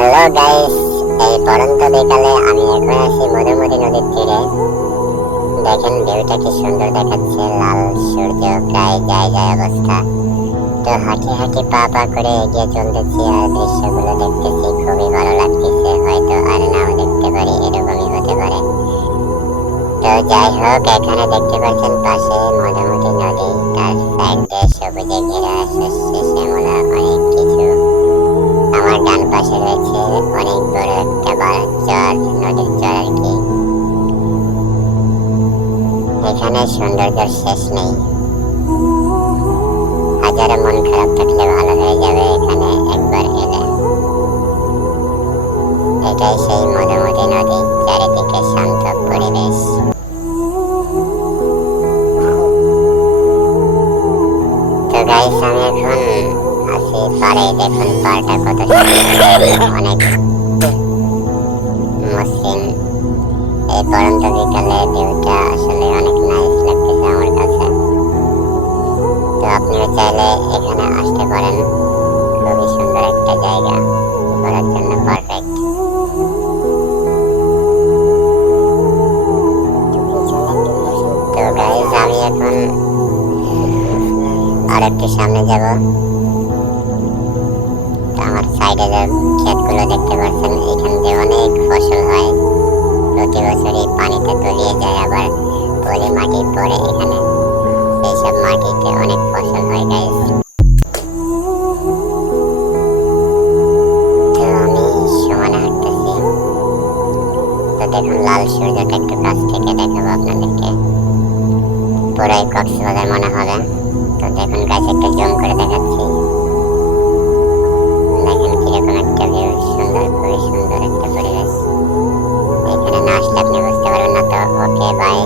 Hello guys, এই পড়ন্ত বিকালে আমি এখন আছি মধুমতি নদীর তীরে। দেখেন ভিউটা কি সুন্দর দেখাচ্ছে, লাল সূর্য প্রায় যায় যায় অবস্থা। তো হাঁটি হাঁটি পা পা করে এগিয়ে চলতেছি আর দৃশ্যগুলো দেখতেছি, খুবই ভালো লাগতেছে। হয়তো আর নাও দেখতে পারি, এরকমই হতে পারে। তো যাই হোক, এখানে দেখতে পাচ্ছেন পাশে মধুমতি নদী, তার সাইড দিয়ে সবুজে ঘেরা শস্য শ্যামলা অনেক কিছু। আমার ডান পাশে রয়েছে অনেক বড় একটা চর, নদীর চর আর কি। এখানে সৌন্দর্যের শেষ নেই। হাজারো মন খারাপ থাকলে ভালো হয়ে যাবে এখানে একবার এলে। এটাই সেই মধুমতি নদী, চারিদিকে শান্ত পরিবেশ। তো গাইস, আমি এখন আছি পাড়ে। দেখুন পাড়টা কত সুন্দর, অনেক মসৃণ। এই পড়ন্ত বিকালে ভিউটা আসলে অনেক নাইস লাগতেছে আমার কাছে। তো আপনিও চাইলে এখানে আসতে পারেন, খুবই সুন্দর একটা জায়গা, ঘোরার জন্য পারফেক্ট। তো গাইস, আমি এখন আর একটু সামনে যাব। আমার সাইডে যে ক্ষেতগুলো দেখতে পাচ্ছেন, এখান দিয়ে অনেক ফসল হয়। প্রতি বছরই পানিতে তলিয়ে যায়, আবার পলি মাটি পড়ে এখানে। সেই সব মাটিতে অনেক ফসল হয় গাইস। তো আমি সমানে হাঁটতেছি। তো দেখুন লাল সূর্যটা একটু কাছ থেকে দেখাবো আপনাদেরকে, পুরাই কক্সবাজার মনে হবে। তো দেখুন গাছ একটা জুম করে দেখাচ্ছি। দেখেন কিরকম একটা ভিউ, সুন্দর, খুবই সুন্দর একটা পরিবেশ। এখানে না আসলে আপনি বুঝতে পারবেন না। তো ওকে, বাই।